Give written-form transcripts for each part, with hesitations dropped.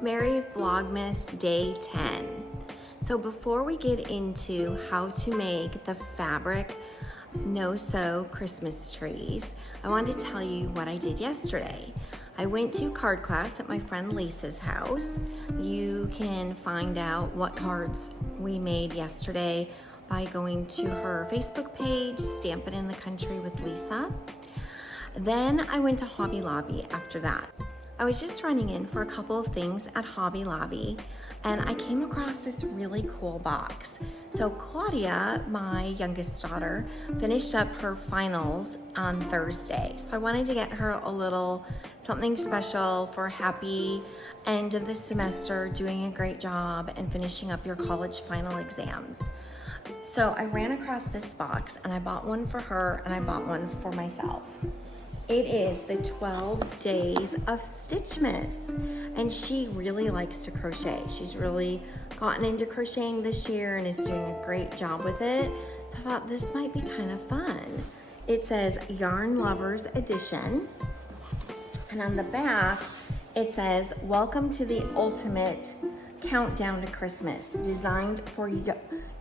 Merry Vlogmas Day 10. So before we get into how to make the fabric no-sew Christmas trees, I wanted to tell you what I did yesterday. I went to card class at my friend Lisa's house. You can find out what cards we made yesterday by going to her Facebook page, Stampin' in the Country with Lisa. Then I went to Hobby Lobby after that. I was just running in for a couple of things at Hobby Lobby and I came across this really cool box. So Claudia, my youngest daughter, finished up her finals on Thursday. So I wanted to get her a little something special for a happy end of the semester, doing a great job and finishing up your college final exams. So I ran across this box and I bought one for her and I bought one for myself. It is the 12 days of Stitchmas, and she really likes to crochet. She's really gotten into crocheting this year and is doing a great job with it. So I thought this might be kind of fun. It says Yarn Lovers Edition, and on the back it says, welcome to the ultimate countdown to Christmas, designed for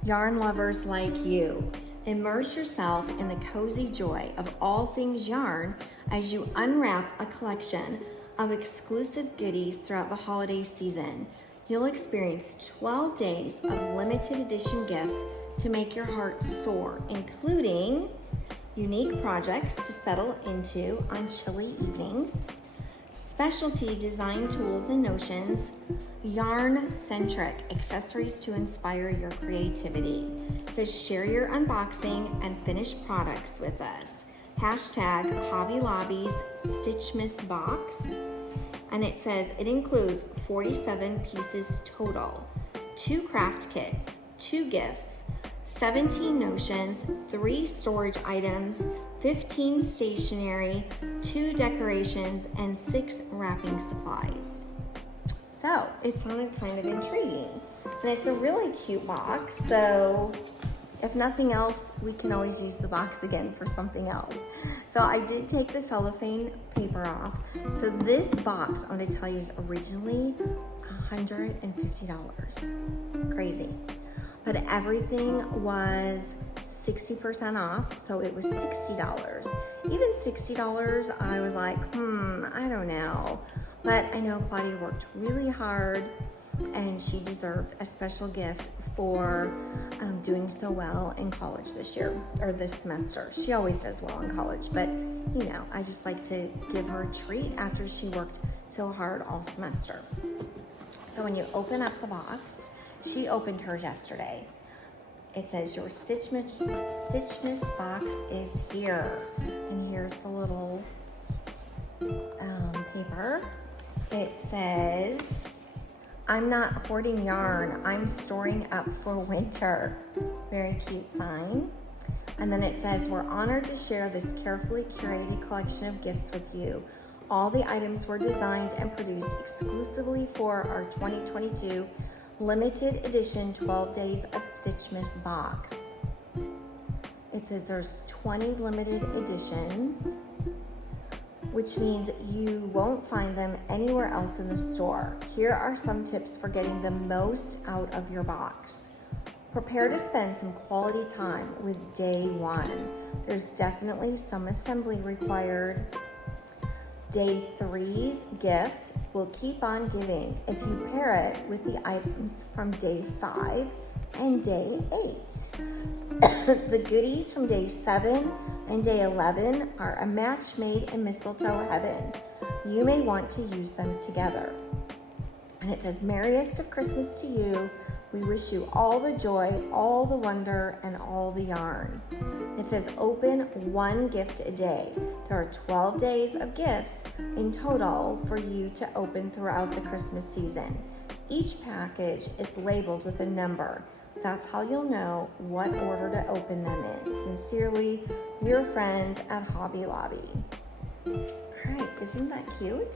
yarn lovers like you. Immerse yourself in the cozy joy of all things yarn as you unwrap a collection of exclusive goodies throughout the holiday season. You'll experience 12 days of limited edition gifts to make your heart soar, including unique projects to settle into on chilly evenings, specialty design tools and notions, yarn-centric accessories to inspire your creativity. It says share your unboxing and finished products with us. Hashtag Hobby Lobby's Stitchmas box. And it says it includes 47 pieces total, 2 craft kits, 2 gifts, 17 notions, 3 storage items, 15 stationery, 2 decorations, and 6 wrapping supplies. So it sounded kind of intriguing. And it's a really cute box, so if nothing else, we can always use the box again for something else. So I did take the cellophane paper off. So this box, I'm gonna tell you, is originally $150. Crazy. But everything was 60% off, so it was $60. Even $60, I was like, I don't know. But I know Claudia worked really hard and she deserved a special gift for doing so well in college this year, or this semester. She always does well in college, but you know, I just like to give her a treat after she worked so hard all semester. So when you open up the box, she opened hers yesterday. It says your Stitchmas box is here. And here's the little paper. It says, I'm not hoarding yarn, I'm storing up for winter. Very cute sign. And then it says, we're honored to share this carefully curated collection of gifts with you. All the items were designed and produced exclusively for our 2022 limited edition 12 Days of Stitchmas box. It says there's 20 limited editions, which means you won't find them anywhere else in the store. Here are some tips for getting the most out of your box. Prepare to spend some quality time with day 1. There's definitely some assembly required. Day 3's gift will keep on giving if you pair it with the items from day 5 and day 8. The goodies from day 7 and day 11 are a match made in mistletoe heaven. You may want to use them together. And it says, merriest of Christmas to you. We wish you all the joy, all the wonder, and all the yarn. It says open 1 gift a day. There are 12 days of gifts in total for you to open throughout the Christmas season. Each package is labeled with a number. That's how you'll know what order to open them in. Sincerely, your friends at Hobby Lobby. All right, isn't that cute?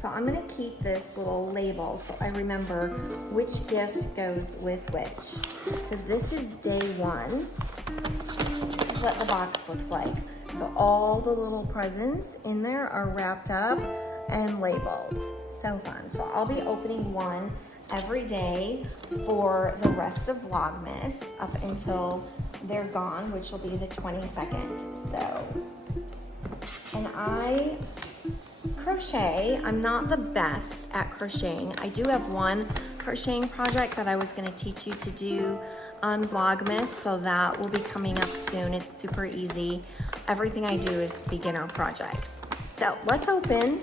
So I'm gonna keep this little label so I remember which gift goes with which. So this is day 1. This is what the box looks like. So all the little presents in there are wrapped up and labeled. So fun. So I'll be opening one every day for the rest of Vlogmas up until they're gone, which will be the 22nd. So, and I crochet. I'm not the best at crocheting. I do have one crocheting project that I was going to teach you to do on Vlogmas, so that will be coming up soon. It's super easy. Everything I do is beginner projects. So let's open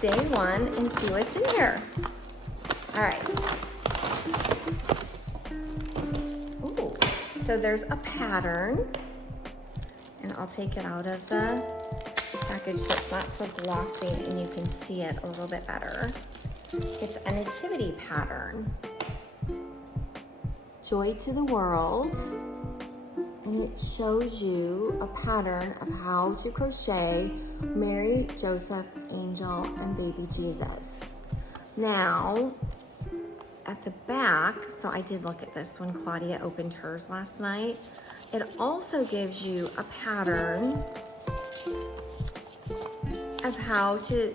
day one and see what's in here. All right. Ooh, so there's a pattern, and I'll take it out of the package so it's not so glossy and you can see it a little bit better. It's a nativity pattern. Joy to the world. And it shows you a pattern of how to crochet Mary, Joseph, Angel, and baby Jesus. Now, at the back, so I did look at this when Claudia opened hers last night. It also gives you a pattern of how to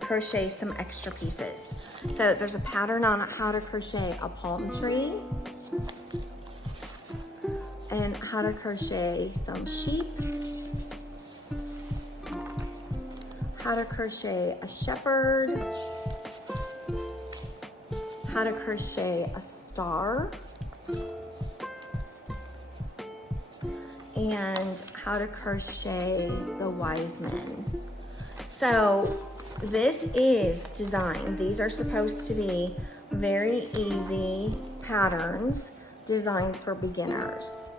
crochet some extra pieces. So there's a pattern on how to crochet a palm tree and how to crochet some sheep, how to crochet a shepherd, how to crochet a star, and how to crochet the wise men. So this is designed. These are supposed to be very easy patterns designed for beginners.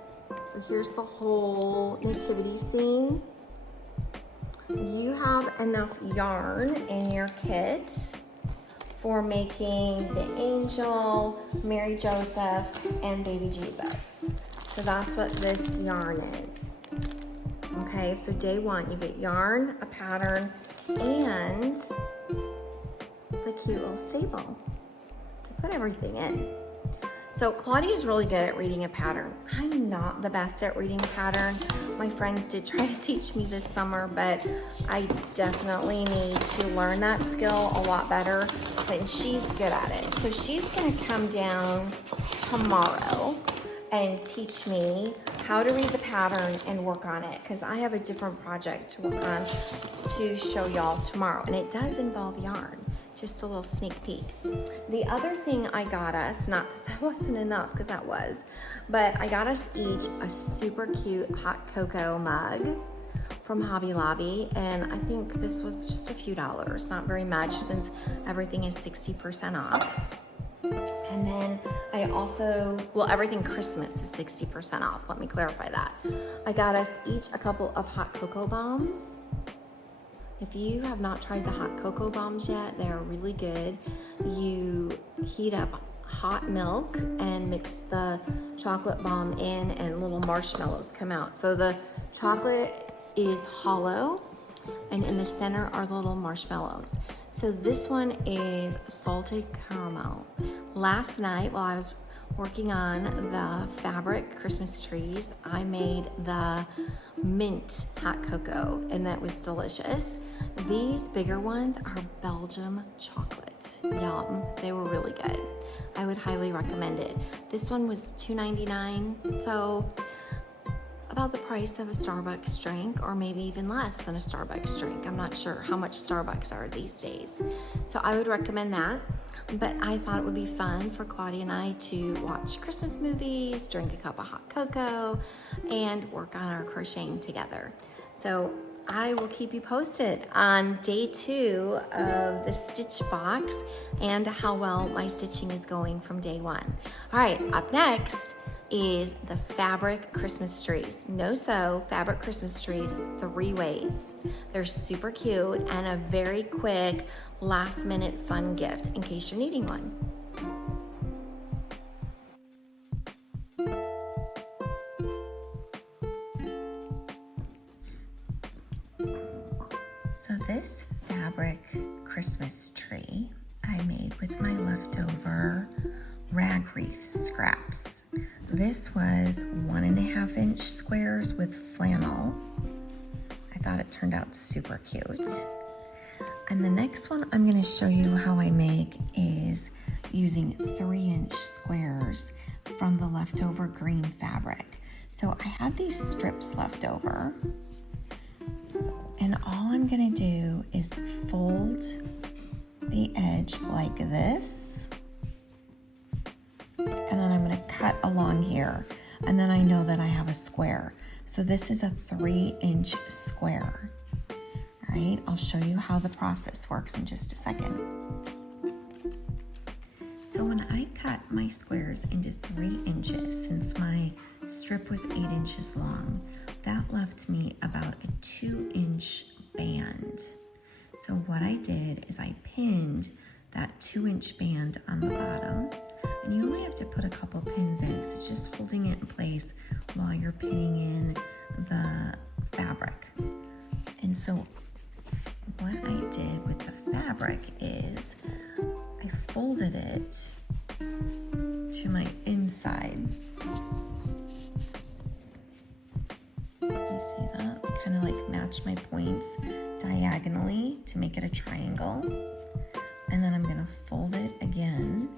So here's the whole nativity scene. You have enough yarn in your kit for making the angel, Mary, Joseph, and baby Jesus. So that's what this yarn is. Okay, so day one, you get yarn, a pattern, and the cute little stable to put everything in. So Claudia is really good at reading a pattern. I'm not the best at reading a pattern. My friends did try to teach me this summer, but I definitely need to learn that skill a lot better, but she's good at it. So she's gonna come down tomorrow and teach me how to read the pattern and work on it, because I have a different project to work on to show y'all tomorrow, and it does involve yarn. Just a little sneak peek. The other thing I got us, not that wasn't enough, because that was, but I got us each a super cute hot cocoa mug from Hobby Lobby, and I think this was just a few dollars, not very much, since everything is 60% off. And then I also, well, everything Christmas is 60% off. Let me clarify that. I got us each a couple of hot cocoa bombs. If you have not tried the hot cocoa bombs yet, they are really good. You heat up hot milk and mix the chocolate bomb in, and little marshmallows come out. So the chocolate is hollow, and in the center are the little marshmallows. So this one is salted caramel. Last night while I was working on the fabric Christmas trees, I made the mint hot cocoa, and that was delicious. These bigger ones are Belgium chocolate. Yum, they were really good. I would highly recommend it. This one was $2.99, so about the price of a Starbucks drink, or maybe even less than a Starbucks drink. I'm not sure how much Starbucks are these days. So I would recommend that. But I thought it would be fun for Claudia and I to watch Christmas movies, drink a cup of hot cocoa, and work on our crocheting together. So I will keep you posted on day 2 of the stitch box and how well my stitching is going from day 1. All right, up next is the fabric Christmas trees. No sew fabric Christmas trees 3 ways. They're super cute and a very quick last minute fun gift in case you're needing one. So this fabric Christmas tree I made with my leftover rag wreath scraps. This was 1.5 inch squares with flannel. I thought it turned out super cute. And the next one I'm going to show you how I make is using 3-inch squares from the leftover green fabric. So I had these strips left over, and all I'm going to do is fold the edge like this, and then I'm going to cut along here, and then I know that I have a square. So this is a 3-inch square. All right, I'll show you how the process works in just a second. So when I cut my squares into 3 inches, since my strip was 8 inches long, that left me about a 2-inch band. So what I did is I pinned that 2-inch band on the bottom, and you only have to put a couple pins in, because it's just holding it in place while you're pinning in the fabric. And so what I did with the fabric is I folded it to my inside. You see that? I kind of like match my points diagonally to make it a triangle. And then I'm going to fold it again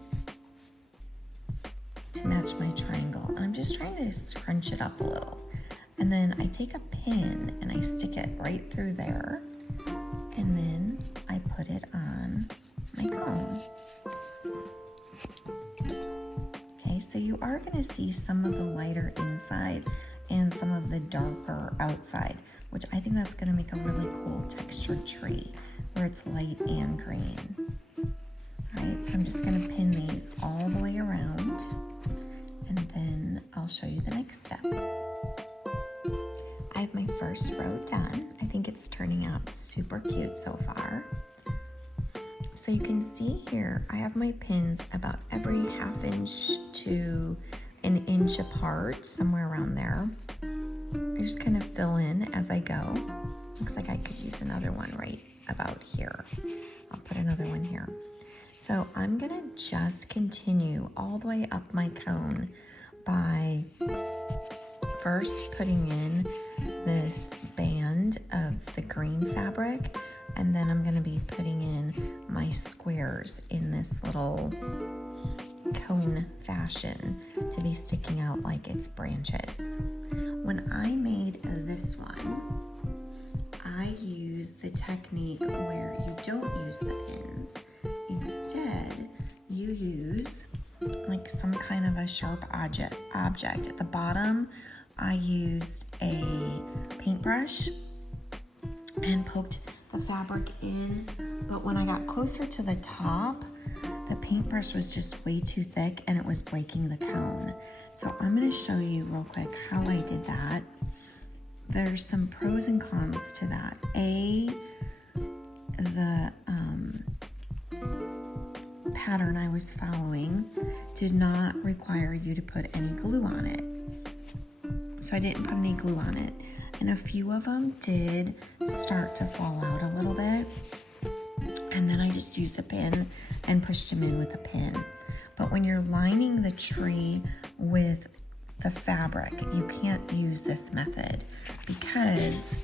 to match my triangle. And I'm just trying to scrunch it up a little. And then I take a pin and I stick it right through there. And then I put it on my cone. Okay, so you are going to see some of the lighter inside and some of the darker outside, which I think that's going to make a really cool textured tree where it's light and green. All right, so I'm just going to pin these all the way around, and then I'll show you the next step. I have my first row done. I think it's turning out super cute so far. So you can see here, I have my pins about every 1/2 inch to 1 inch apart, somewhere around there. I just kind of fill in as I go. Looks like I could use another one right about here. I'll put another one here. So I'm gonna just continue all the way up my cone by first putting in this band of the green fabric, and then I'm gonna be putting in my squares in this little cone fashion to be sticking out like it's branches. When I made this one, I used the technique where you don't use the pins. Instead, you use like some kind of a sharp object. At the bottom, I used a paintbrush and poked the fabric in, but when I got closer to the top, the paintbrush was just way too thick and it was breaking the cone. So I'm going to show you real quick how I did that. There's some pros and cons to that. The pattern I was following did not require you to put any glue on it. So I didn't put any glue on it. And a few of them did start to fall out a little bit. And then I just used a pin and pushed them in with a pin. But when you're lining the tree with the fabric, you can't use this method because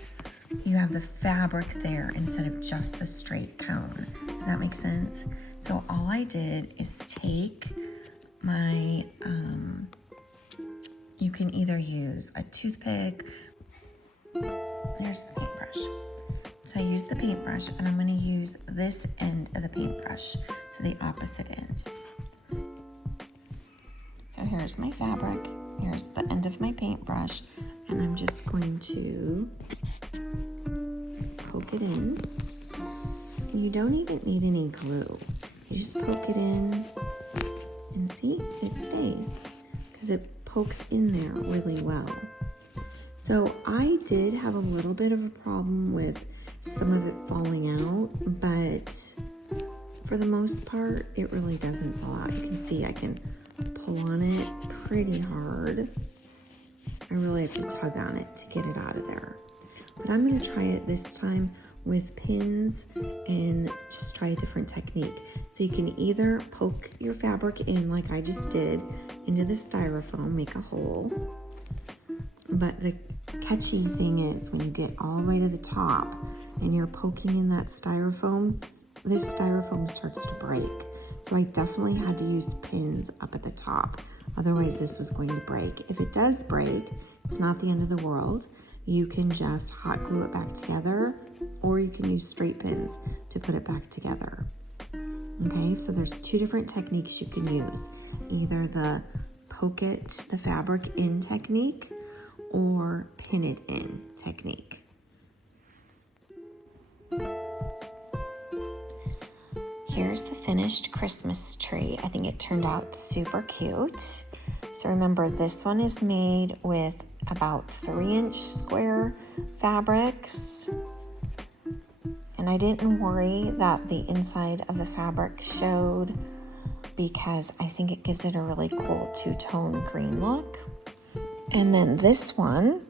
you have the fabric there instead of just the straight cone. Does that make sense? So all I did is take my, you can either use a toothpick. There's the paintbrush. So I use the paintbrush, and I'm going to use this end of the paintbrush, so the opposite end. So here's my fabric, here's the end of my paintbrush, and I'm just going to poke it in. And you don't even need any glue. You just poke it in, and see, it stays, because it pokes in there really well. So I did have a little bit of a problem with some of it falling out, but for the most part, it really doesn't fall out. You can see I can pull on it pretty hard. I really have to tug on it to get it out of there. But I'm gonna try it this time with pins and just try a different technique. So you can either poke your fabric in like I just did into the styrofoam, make a hole, but the catchy thing is when you get all the way to the top and you're poking in that styrofoam, this styrofoam starts to break. So I definitely had to use pins up at the top. Otherwise this was going to break. If it does break, it's not the end of the world. You can just hot glue it back together, or you can use straight pins to put it back together. Okay, so there's two different techniques you can use. Either the poke it the fabric in technique or pin it in technique. Here's the finished Christmas tree. I think it turned out super cute. So remember, this one is made with about 3-inch square fabrics. And I didn't worry that the inside of the fabric showed because I think it gives it a really cool two-tone green look. And then this one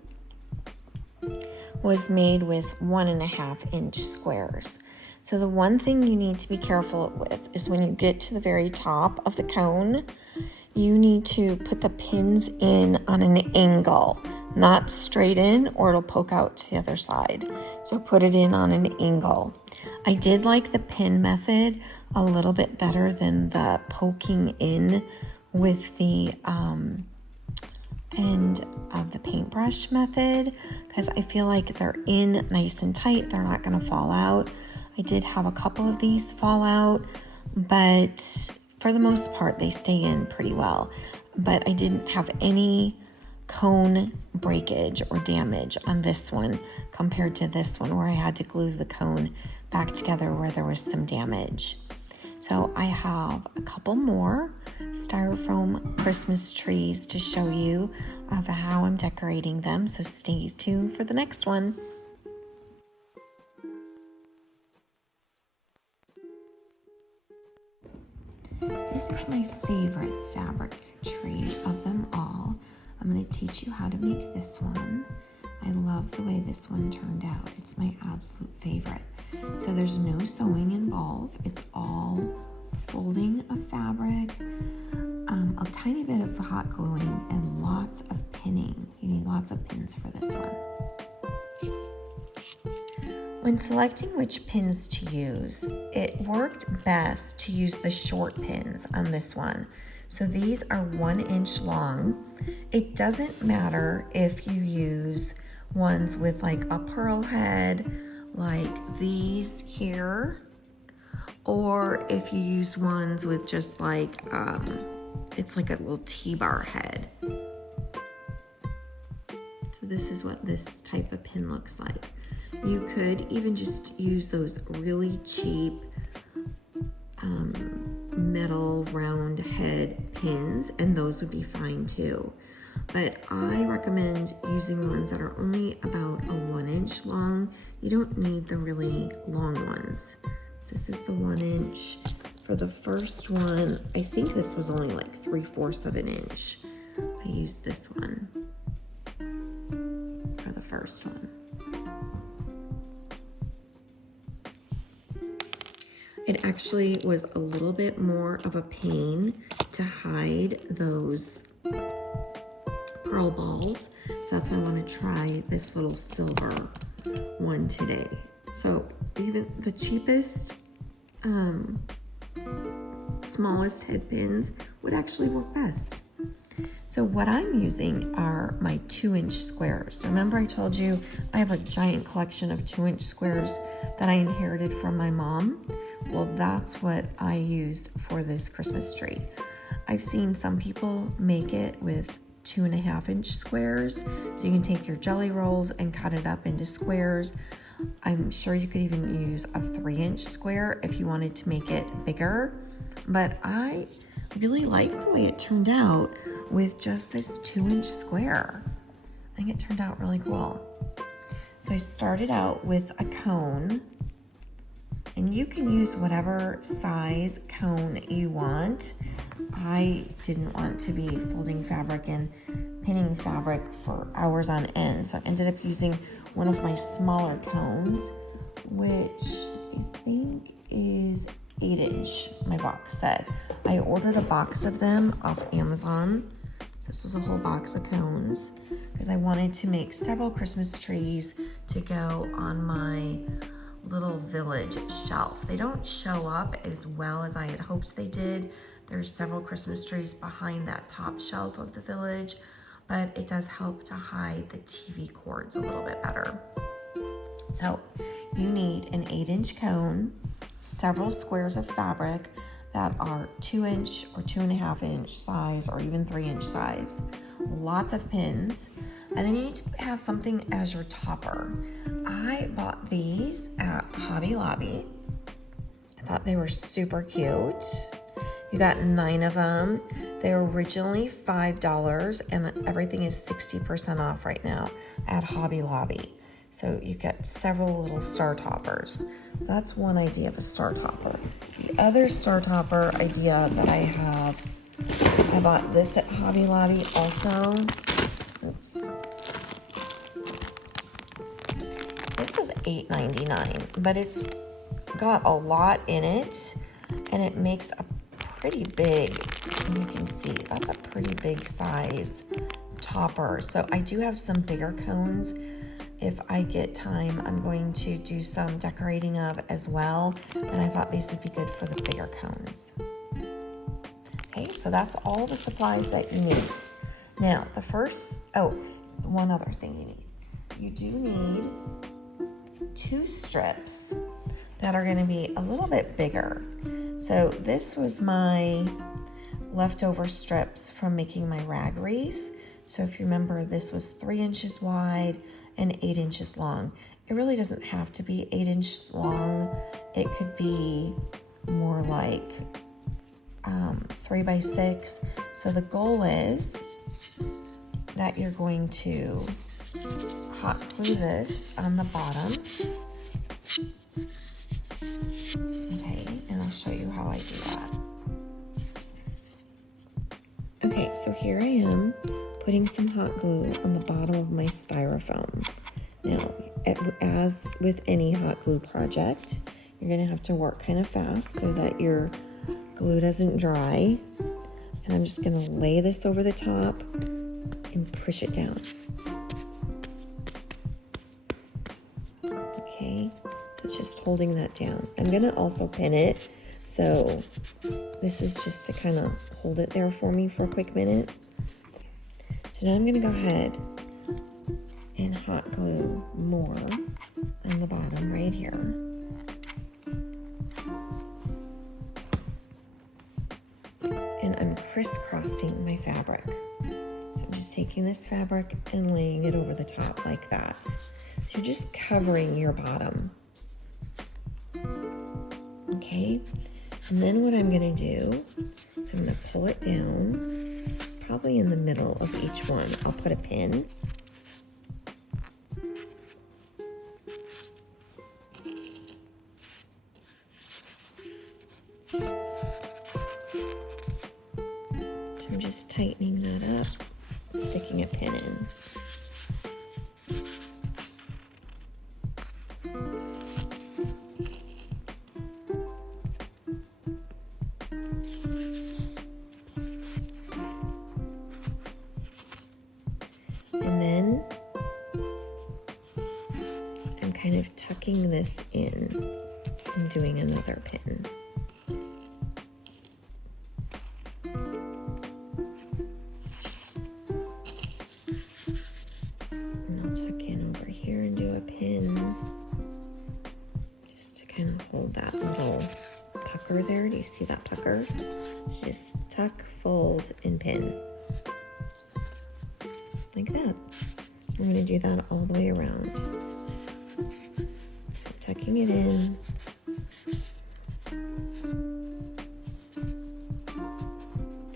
was made with 1.5-inch squares. So the one thing you need to be careful with is when you get to the very top of the cone, you need to put the pins in on an angle, not straight in, or it'll poke out to the other side. So put it in on an angle. I did like the pin method a little bit better than the poking in with the end of the paintbrush method, because I feel like they're in nice and tight. They're not going to fall out. I did have a couple of these fall out, but for the most part, they stay in pretty well. But I didn't have any cone breakage or damage on this one compared to this one where I had to glue the cone back together where there was some damage. So I have a couple more styrofoam Christmas trees to show you of how I'm decorating them. So stay tuned for the next one. This is my favorite fabric tree of them all. I'm going to teach you how to make this one. I love the way this one turned out. It's my absolute favorite. So there's no sewing involved. It's all folding of fabric, a tiny bit of hot gluing, and lots of pinning. You need lots of pins for this one. When selecting which pins to use, it worked best to use the short pins on this one. So these are 1 inch long. It doesn't matter if you use ones with like a pearl head, like these here, or if you use ones with just like, it's like a little T-bar head. So this is what this type of pin looks like. You could even just use those really cheap metal round head pins, and those would be fine too. But I recommend using ones that are only about a 1 inch long. You don't need the really long ones. So this is the 1 inch. For the first one, I think this was only like 3/4 of an inch. I used this one for the first one. It actually was a little bit more of a pain to hide those pearl balls. So that's why I want to try this little silver one today. So even the cheapest, smallest head pins would actually work best. So what I'm using are my 2-inch squares. So remember I told you I have a giant collection of 2-inch squares that I inherited from my mom? Well, that's what I used for this Christmas tree. I've seen some people make it with 2.5-inch squares. So you can take your jelly rolls and cut it up into squares. I'm sure you could even use a 3-inch square if you wanted to make it bigger. But I really like the way it turned out with just this 2-inch square. I think it turned out really cool. So I started out with a cone, and you can use whatever size cone you want. I didn't want to be folding fabric and pinning fabric for hours on end, so I ended up using one of my smaller cones, which I think is 8-inch, my box said. I ordered a box of them off Amazon. So this was a whole box of cones. because I wanted to make several Christmas trees to go on my little village shelf. They don't show up as well as I had hoped they did. There's several Christmas trees behind that top shelf of the village, but it does help to hide the TV cords a little bit better. So you need an 8-inch cone, several squares of fabric that are 2-inch or 2.5-inch size or even 3-inch size, lots of pins, and then you need to have something as your topper. I bought these at Hobby Lobby. I thought they were super cute. You got 9 of them. They were originally $5 and everything is 60% off right now at Hobby Lobby. So you get several little star toppers. So that's one idea of a star topper. The other star topper idea that I have, I bought this at Hobby Lobby also. Oops. This was $8.99, but it's got a lot in it and it makes a pretty big, you can see that's a pretty big size topper. So I do have some bigger cones. If I get time, I'm going to do some decorating of as well. And I thought these would be good for the bigger cones. Okay, so that's all the supplies that you need. Now, one other thing you need. You do need 2 strips that are going to be a little bit bigger. So this was my leftover strips from making my rag wreath. So if you remember, this was 3 inches wide and 8 inches long. It really doesn't have to be 8 inches long. It could be more like 3 by 6. So the goal is that you're going to hot glue this on the bottom. Okay, and I'll show you how I do that. Okay, so here I am putting some hot glue on the bottom of my styrofoam. Now, as with any hot glue project, you're gonna have to work kind of fast so that your glue doesn't dry. And I'm just gonna lay this over the top and push it down. Okay, so it's just holding that down. I'm gonna also pin it, so this is just to kind of hold it there for me for a quick minute. So now I'm gonna go ahead and hot glue more on the bottom right here. And I'm crisscrossing my fabric. So I'm just taking this fabric and laying it over the top like that. So you're just covering your bottom. Okay, and then what I'm gonna do is I'm gonna pull it down, probably in the middle of each one. I'll put a pin. So I'm just tightening that up, sticking a pin in. And then I'm kind of tucking this in and doing another pin. And I'll tuck in over here and do a pin just to kind of hold that little pucker there. Do you see that pucker? So just tuck, fold, and pin. Like that. I'm going to do that all the way around. So tucking it in.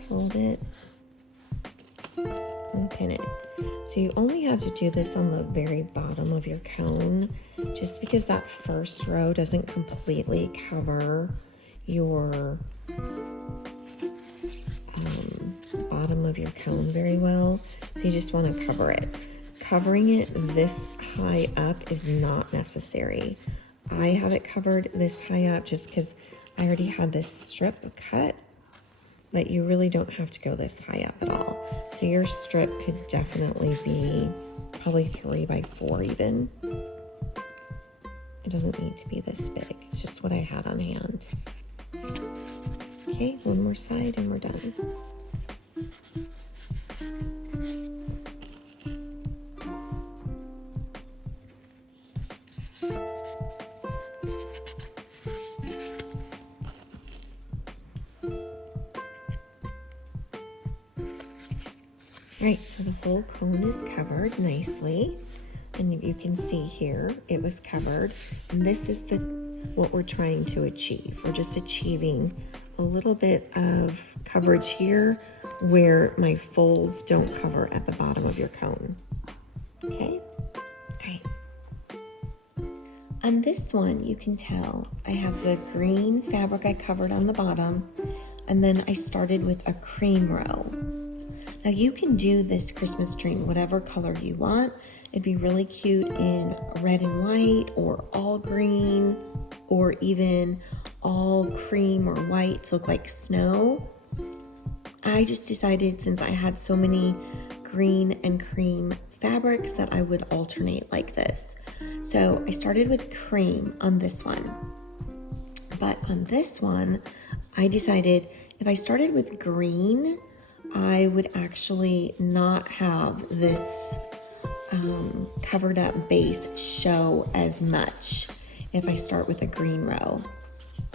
Fold it. And pin it. So you only have to do this on the very bottom of your cone, just because that first row doesn't completely cover your bottom of your cone very well. So you just want to cover it. Covering it this high up is not necessary. I have it covered this high up just because I already had this strip cut. but you really don't have to go this high up at all. So your strip could definitely be probably 3 by 4 even. It doesn't need to be this big. It's just what I had on hand. Okay, one more side and we're done. Right, so the whole cone is covered nicely, and you can see here it was covered, and this is what we're trying to achieve. We're just achieving a little bit of coverage here where my folds don't cover at the bottom of your cone. Okay, all right. On this one, you can tell I have the green fabric I covered on the bottom, and then I started with a cream row. Now you can do this Christmas tree in whatever color you want. It'd be really cute in red and white, or all green, or even all cream or white to look like snow. I just decided, since I had so many green and cream fabrics, that I would alternate like this. So I started with cream on this one. But on this one, I decided if I started with green, I would actually not have this covered up base show as much if I start with a green row.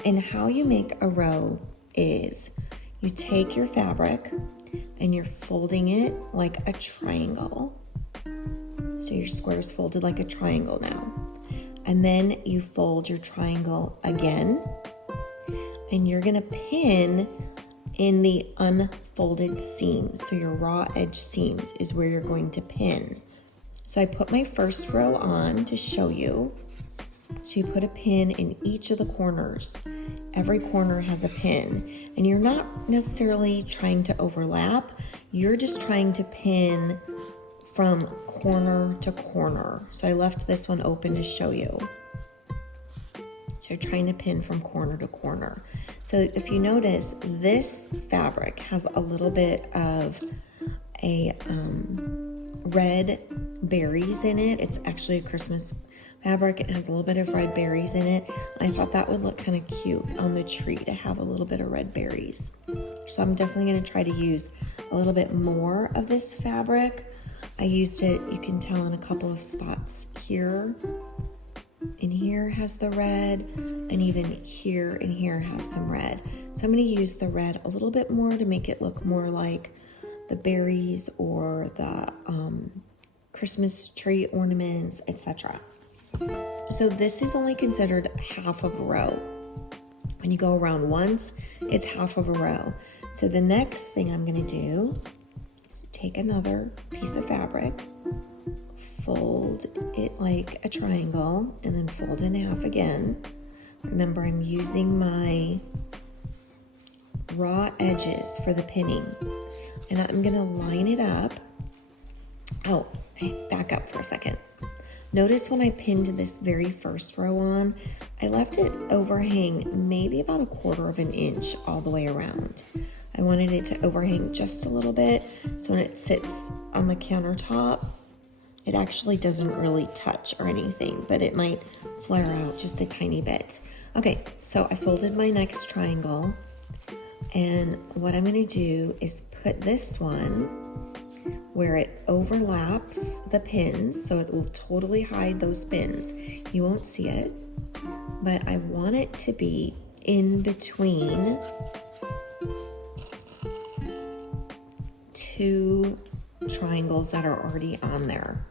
And how you make a row is you take your fabric and you're folding it like a triangle. So your square is folded like a triangle now. And then you fold your triangle again, and you're gonna pin in the unfolded seams. So your raw edge seams is where you're going to pin. So I put my first row on to show you. So you put a pin in each of the corners. Every corner has a pin, and you're not necessarily trying to overlap. You're just trying to pin from corner to corner. So I left this one open to show you. So you're trying to pin from corner to corner. So if you notice, this fabric has a little bit of a red berries in it. It's actually a Christmas fabric. It has a little bit of red berries in it. I thought that would look kind of cute on the tree to have a little bit of red berries. So I'm definitely going to try to use a little bit more of this fabric. I used it, you can tell, in a couple of spots here. And here has the red, and even here and here has some red. So I'm going to use the red a little bit more to make it look more like the berries or the Christmas tree ornaments, etc. So this is only considered half of a row. When you go around once, it's half of a row. So the next thing I'm going to do is take another piece of fabric, fold it like a triangle, and then fold in half again. Remember, I'm using my raw edges for the pinning, and I'm gonna line it up. Oh, back up for a second. Notice when I pinned this very first row on, I left it overhang maybe about 1/4 of an inch all the way around. I wanted it to overhang just a little bit, so when it sits on the countertop, it actually doesn't really touch or anything, but it might flare out just a tiny bit. Okay, so I folded my next triangle, and what I'm gonna do is put this one where it overlaps the pins, so it will totally hide those pins. You won't see it, but I want it to be in between two triangles that are already on there.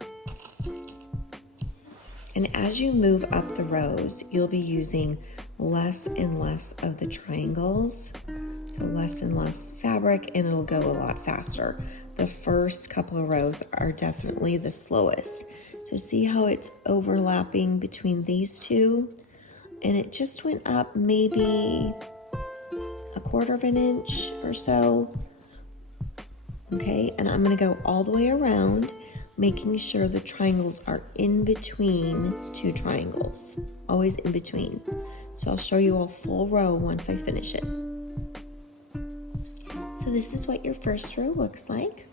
And as you move up the rows, you'll be using less and less of the triangles. So less and less fabric, and it'll go a lot faster. The first couple of rows are definitely the slowest. So see how it's overlapping between these two? And it just went up maybe 1/4 of an inch or so. Okay, and I'm gonna go all the way around, making sure the triangles are in between two triangles, always in between. So I'll show you a full row once I finish it. So this is what your first row looks like.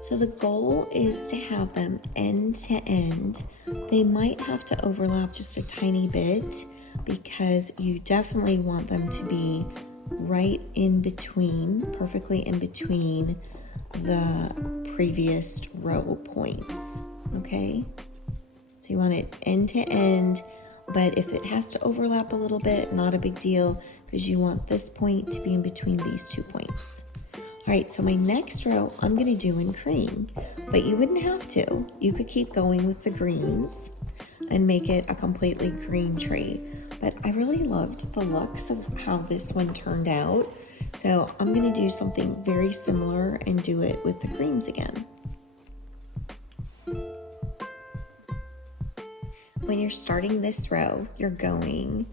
So the goal is to have them end to end. They might have to overlap just a tiny bit because you definitely want them to be right in between, perfectly in between the previous row points, okay? So you want it end to end, but if it has to overlap a little bit, not a big deal, because you want this point to be in between these 2 points. All right, so my next row I'm gonna do in cream, but you wouldn't have to. You could keep going with the greens and make it a completely green tree. But I really loved the looks of how this one turned out. So I'm gonna do something very similar and do it with the greens again. When you're starting this row, you're going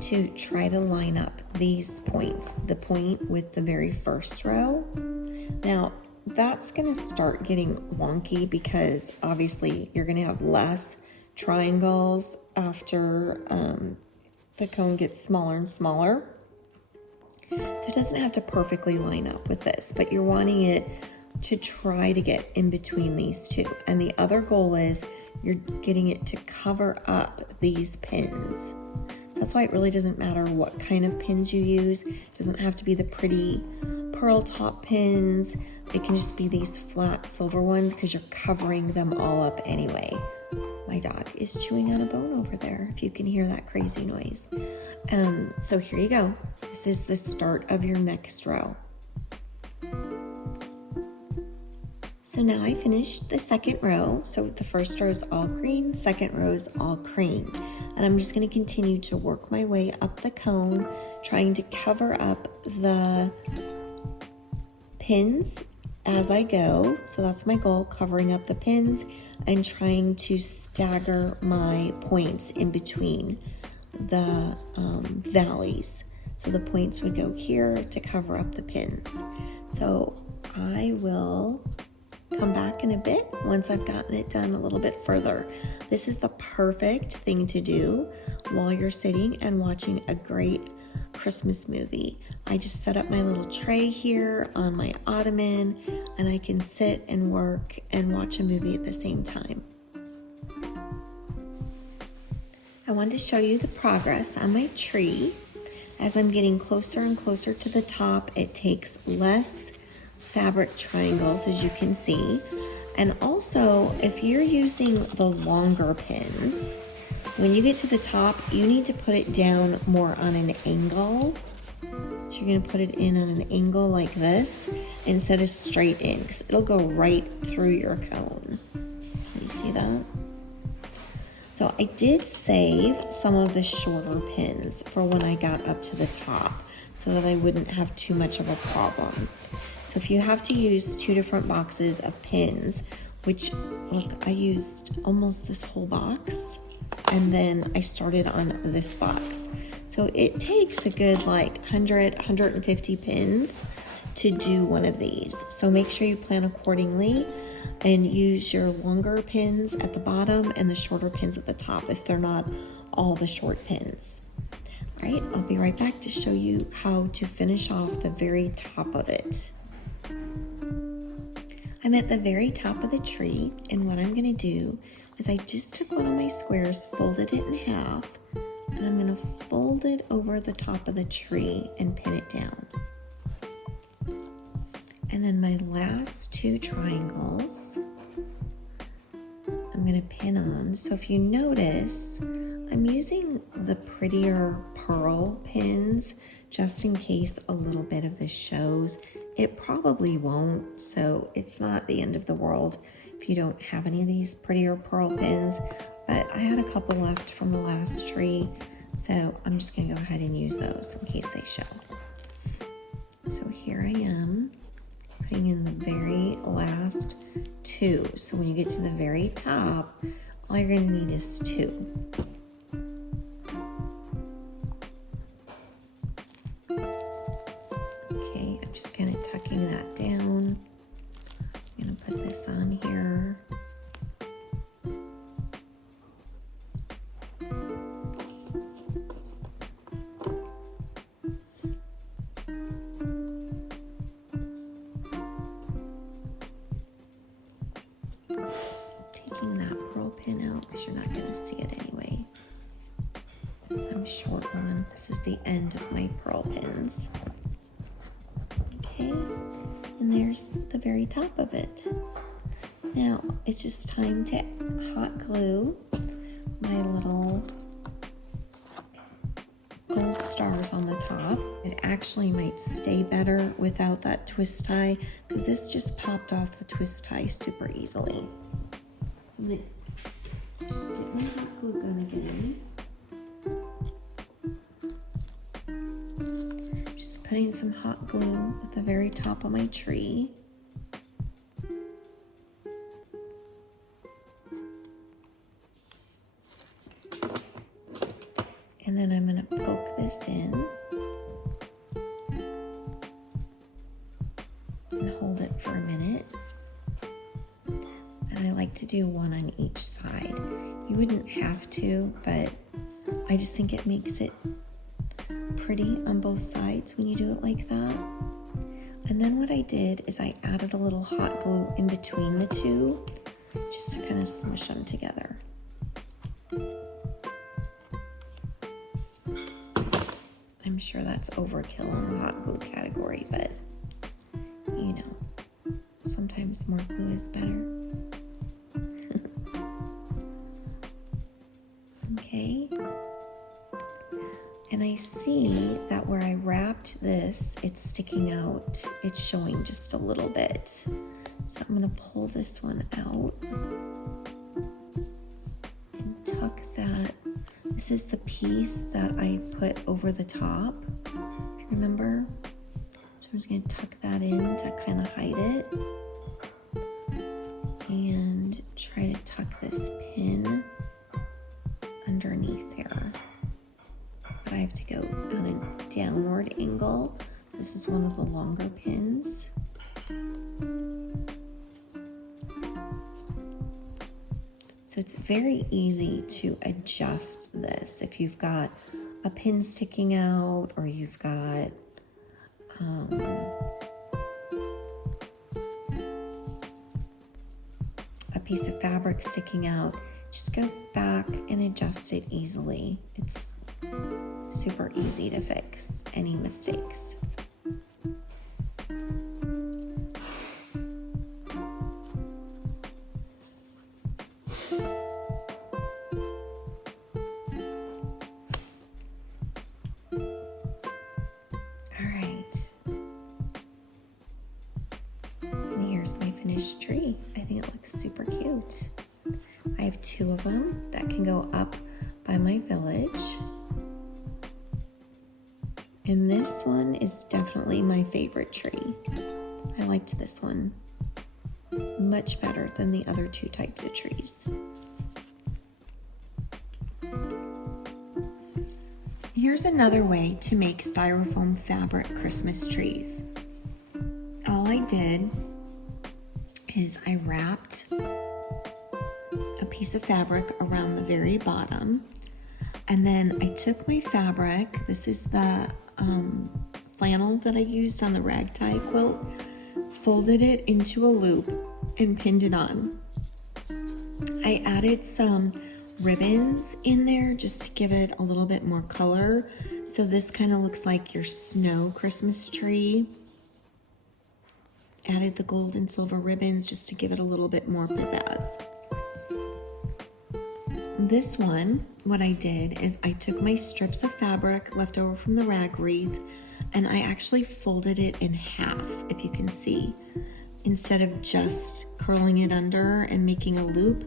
to try to line up these points, the point with the very first row. Now, that's gonna start getting wonky because obviously you're gonna have less triangles after the cone gets smaller and smaller. So it doesn't have to perfectly line up with this, but you're wanting it to try to get in between these two. And the other goal is you're getting it to cover up these pins. That's why it really doesn't matter what kind of pins you use. It doesn't have to be the pretty pearl top pins. It can just be these flat silver ones because you're covering them all up anyway. My dog is chewing on a bone over there, if you can hear that crazy noise. So here you go. This is the start of your next row. So now I finished the second row. So the first row is all green, second row is all cream. And I'm just gonna continue to work my way up the cone, trying to cover up the pins as I go. So that's my goal, covering up the pins and trying to stagger my points in between the valleys. So the points would go here to cover up the pins. So I will come back in a bit once I've gotten it done a little bit further. This is the perfect thing to do while you're sitting and watching a great Christmas movie. I just set up my little tray here on my ottoman and I can sit and work and watch a movie at the same time. I wanted to show you the progress on my tree. As I'm getting closer and closer to the top, it takes less fabric triangles, as you can see. And also, if you're using the longer pins, when you get to the top, you need to put it down more on an angle. So you're gonna put it in on an angle like this instead of straight in, because it'll go right through your cone. Can you see that? So I did save some of the shorter pins for when I got up to the top so that I wouldn't have too much of a problem. So if you have to use 2 different boxes of pins, which, look, I used almost this whole box, and then I started on this box. So it takes a good like 100, 150 pins to do one of these. So make sure you plan accordingly and use your longer pins at the bottom and the shorter pins at the top if they're not all the short pins. All right, I'll be right back to show you how to finish off the very top of it. I'm at the very top of the tree, and what I'm gonna do is I just took one of my squares, folded it in half, and I'm gonna fold it over the top of the tree and pin it down. And then my last 2 triangles, I'm gonna pin on. So if you notice, I'm using the prettier pearl pins just in case a little bit of this shows. It probably won't, so it's not the end of the world if you don't have any of these prettier pearl pins, but I had a couple left from the last tree, so I'm just gonna go ahead and use those in case they show. So here I am, putting in the very last 2. So when you get to the very top, all you're gonna need is 2. Okay, I'm just kind of tucking that down. I'm gonna put this on here. short one. This is the end of my pearl pins. Okay, and there's the very top of it. Now, it's just time to hot glue my little gold stars on the top. It actually might stay better without that twist tie because this just popped off the twist tie super easily. So I'm gonna get my hot glue gun again. Just putting some hot glue at the very top of my tree. And then I'm going to poke this in and hold it for a minute. And I like to do one on each side. You wouldn't have to, but I just think it makes it pretty on both sides when you do it like that. And then what I did is I added a little hot glue in between the two just to kind of smush them together. I'm sure that's overkill in the hot glue category, but you know, sometimes more glue is better. Okay. And I see that where I wrapped this, it's sticking out. It's showing just a little bit. So I'm going to pull this one out and tuck that. This is the piece that I put over the top, if you remember. So I'm just going to tuck that in to kind of hide it. And try to tuck this pin underneath there. But I have to go on a downward angle. This is one of the longer pins. So it's very easy to adjust this if you've got a pin sticking out or you've got a piece of fabric sticking out. Just go back and adjust it easily. It's super easy to fix any mistakes. Finished tree. I think it looks super cute. I have 2 of them that can go up by my village. And this one is definitely my favorite tree. I liked this one much better than the other 2 types of trees. Here's another way to make styrofoam fabric Christmas trees. All I did is I wrapped a piece of fabric around the very bottom, and then I took my fabric, this is the flannel that I used on the ragtag quilt, folded it into a loop and pinned it on. I added some ribbons in there just to give it a little bit more color, so this kind of looks like your snow Christmas tree. Added the gold and silver ribbons just to give it a little bit more pizzazz. This one, what I did is I took my strips of fabric left over from the rag wreath and I actually folded it in half, if you can see. Instead of just curling it under and making a loop,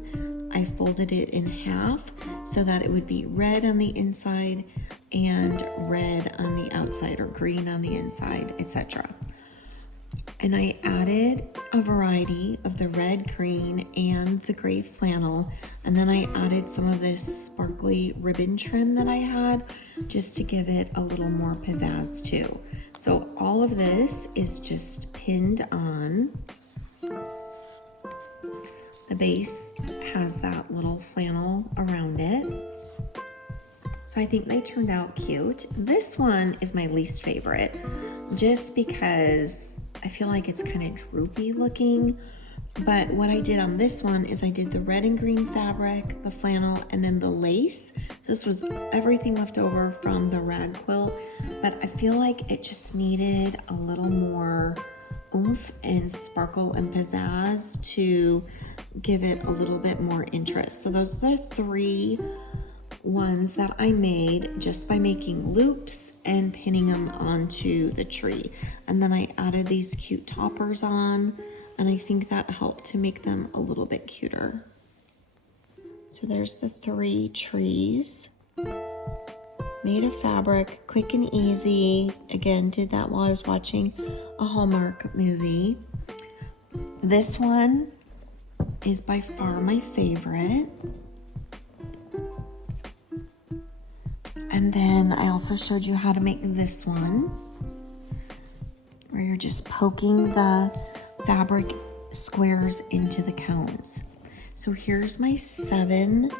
I folded it in half so that it would be red on the inside and red on the outside, or green on the inside, etc. And I added a variety of the red, green, and the gray flannel. And then I added some of this sparkly ribbon trim that I had just to give it a little more pizzazz too. So all of this is just pinned on. The base has that little flannel around it. So I think they turned out cute. This one is my least favorite just because I feel like it's kind of droopy looking, But what I did on this one is I did the red and green fabric, the flannel, and then the lace. So this was everything left over from the rag quilt, but I feel like it just needed a little more oomph and sparkle and pizzazz to give it a little bit more interest. So those are the 3 ones that I made just by making loops and pinning them onto the tree. And then I added these cute toppers on, and I think that helped to make them a little bit cuter. So there's the 3 trees. Made of fabric, quick and easy. Again, did that while I was watching a Hallmark movie. This one is by far my favorite. And then I also showed you how to make this one, where you're just poking the fabric squares into the cones. So here's my 7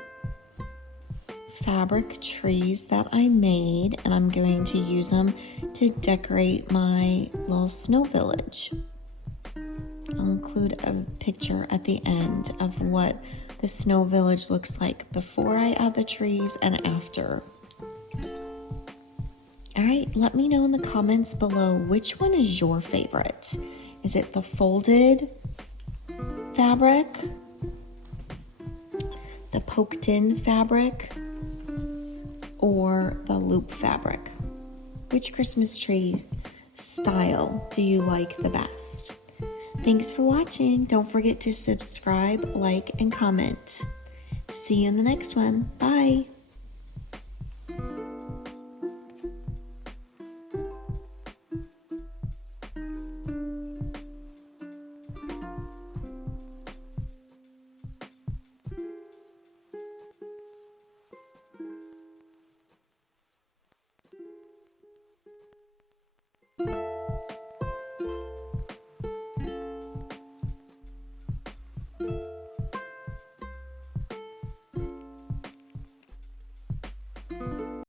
fabric trees that I made, and I'm going to use them to decorate my little snow village. I'll include a picture at the end of what the snow village looks like before I add the trees and after. All right, let me know in the comments below which one is your favorite. Is it the folded fabric, the poked in fabric, or the loop fabric? Which Christmas tree style do you like the best? Thanks for watching. Don't forget to subscribe, like, and comment. See you in the next one. Bye.